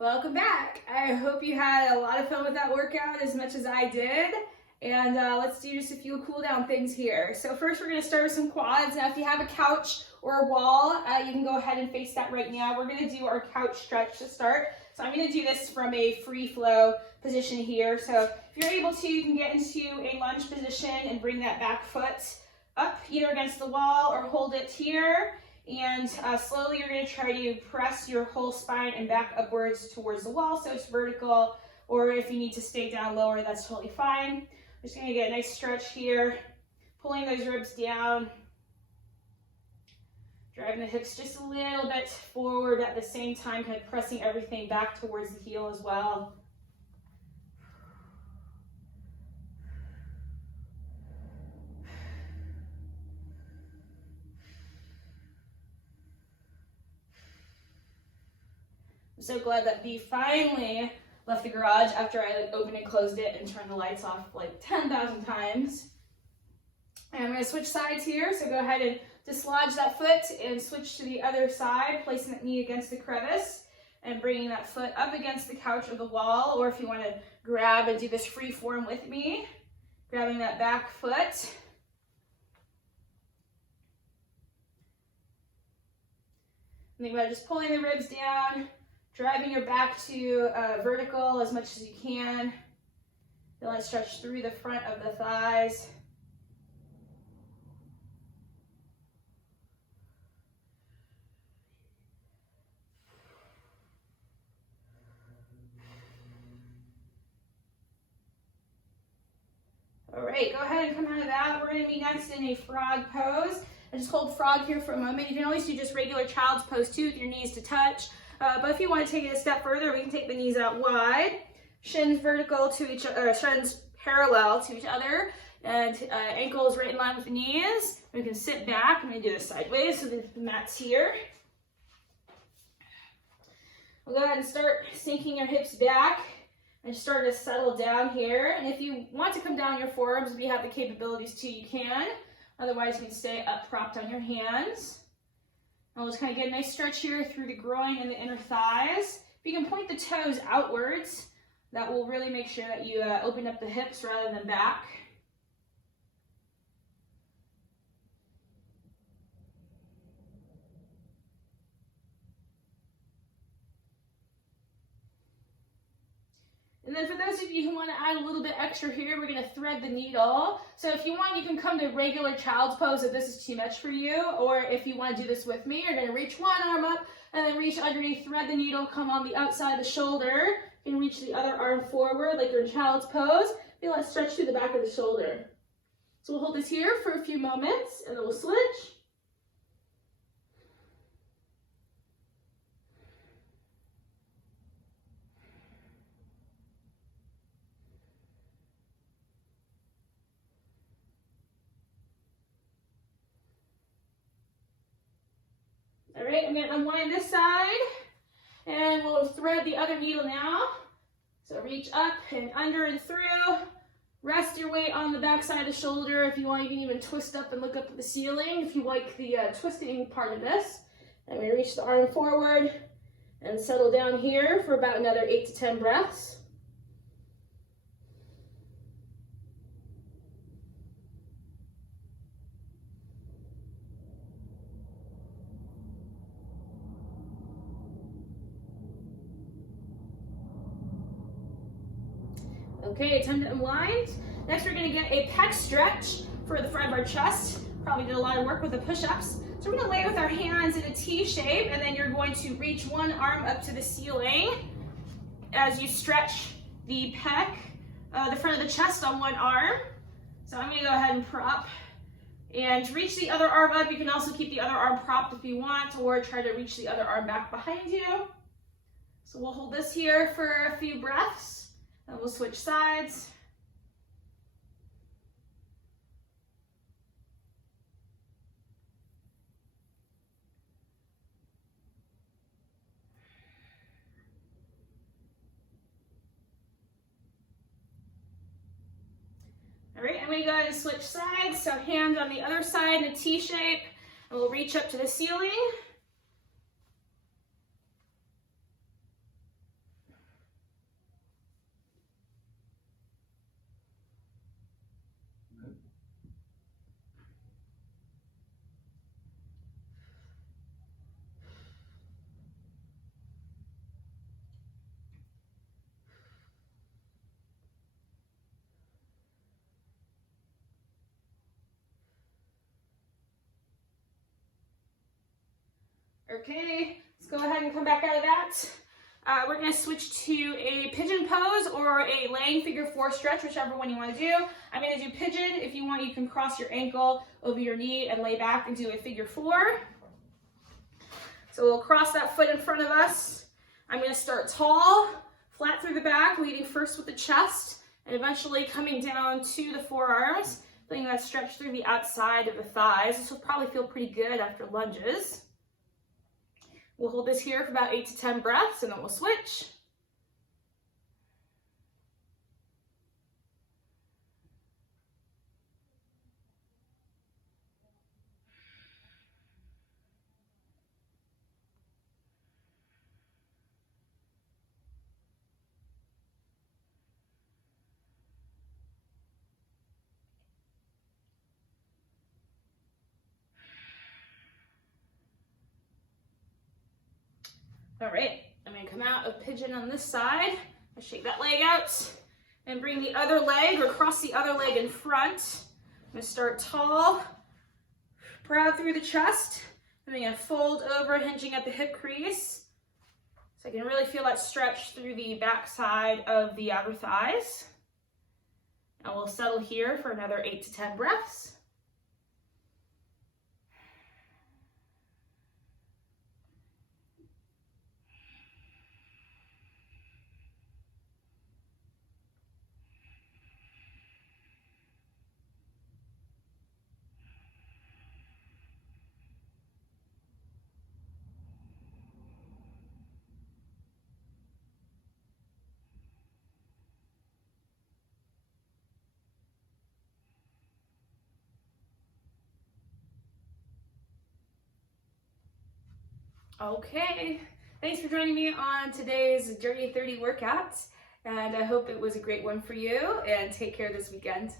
Welcome back. I hope you had a lot of fun with that workout as much as I did. And let's do just a few cool down things here. So first we're going to start with some quads. Now if you have a couch or a wall, you can go ahead and face that right now. We're going to do our couch stretch to start. So I'm going to do this from a free flow position here. So if you're able to, you can get into a lunge position and bring that back foot up either against the wall or hold it here. And slowly you're going to try to press your whole spine and back upwards towards the wall so it's vertical, or if you need to stay down lower, that's totally fine. Just going to get a nice stretch here, pulling those ribs down, driving the hips just a little bit forward at the same time, kind of pressing everything back towards the heel as well. I'm so glad that B finally left the garage after I opened and closed it and turned the lights off like 10,000 times. And I'm going to switch sides here, so go ahead and dislodge that foot and switch to the other side, placing that knee against the crevice and bringing that foot up against the couch or the wall, or if you want to grab and do this free form with me, grabbing that back foot. Think about just pulling the ribs down, driving your back to vertical as much as you can. Then let's stretch through the front of the thighs. All right, go ahead and come out of that. We're going to be next in a frog pose. I just hold frog here for a moment. You can always do just regular child's pose too with your knees to touch. But if you want to take it a step further, we can take the knees out wide, shins vertical to each other, shins parallel to each other, and ankles right in line with the knees. We can sit back. I'm going to do this sideways so the mat's here. We'll go ahead and start sinking your hips back and start to settle down here. And if you want to come down your forearms, if you have the capabilities to, you can. Otherwise, you can stay up propped on your hands. And we'll just kind of get a nice stretch here through the groin and the inner thighs. If you can point the toes outwards, that will really make sure that you open up the hips rather than back. And then for those of you who want to add a little bit extra here, we're going to thread the needle. So if you want, you can come to regular child's pose if this is too much for you. Or if you want to do this with me, you're going to reach one arm up and then reach underneath, thread the needle, come on the outside of the shoulder. You can reach the other arm forward like you're in child's pose. Feel that stretch through the back of the shoulder. So we'll hold this here for a few moments and then we'll switch. All right, I'm going to unwind this side, and we'll thread the other needle now. So reach up and under and through. Rest your weight on the back side of the shoulder. If you want, you can even twist up and look up at the ceiling if you like the twisting part of this. And we reach the arm forward and settle down here for about another 8 to 10 breaths. Okay, time to unwind. Next, we're going to get a pec stretch for the front of our chest. Probably did a lot of work with the push-ups. So we're going to lay with our hands in a T shape, and then you're going to reach one arm up to the ceiling as you stretch the pec, the front of the chest on one arm. So I'm going to go ahead and prop and reach the other arm up. You can also keep the other arm propped if you want, or try to reach the other arm back behind you. So we'll hold this here for a few breaths. And we'll switch sides. All right, I'm going to go ahead and switch sides. So hand on the other side in a T shape, and we'll reach up to the ceiling. Okay, let's go ahead and come back out of that. We're gonna switch to a pigeon pose or a laying figure 4 stretch, whichever one you wanna do. I'm gonna do pigeon. If you want, you can cross your ankle over your knee and lay back and do a figure 4. So we'll cross that foot in front of us. I'm gonna start tall, flat through the back, leading first with the chest, and eventually coming down to the forearms, letting that stretch through the outside of the thighs. This will probably feel pretty good after lunges. We'll hold this here for about 8 to 10 breaths, and then we'll switch. All right, I'm gonna come out of pigeon on this side. I'll shake that leg out and bring the other leg or cross the other leg in front. I'm gonna start tall, proud through the chest. I'm gonna fold over, hinging at the hip crease. So I can really feel that stretch through the back side of the outer thighs. And we'll settle here for another 8 to 10 breaths. Okay, thanks for joining me on today's Dirty 30 workout, and I hope it was a great one for you, and take care this weekend.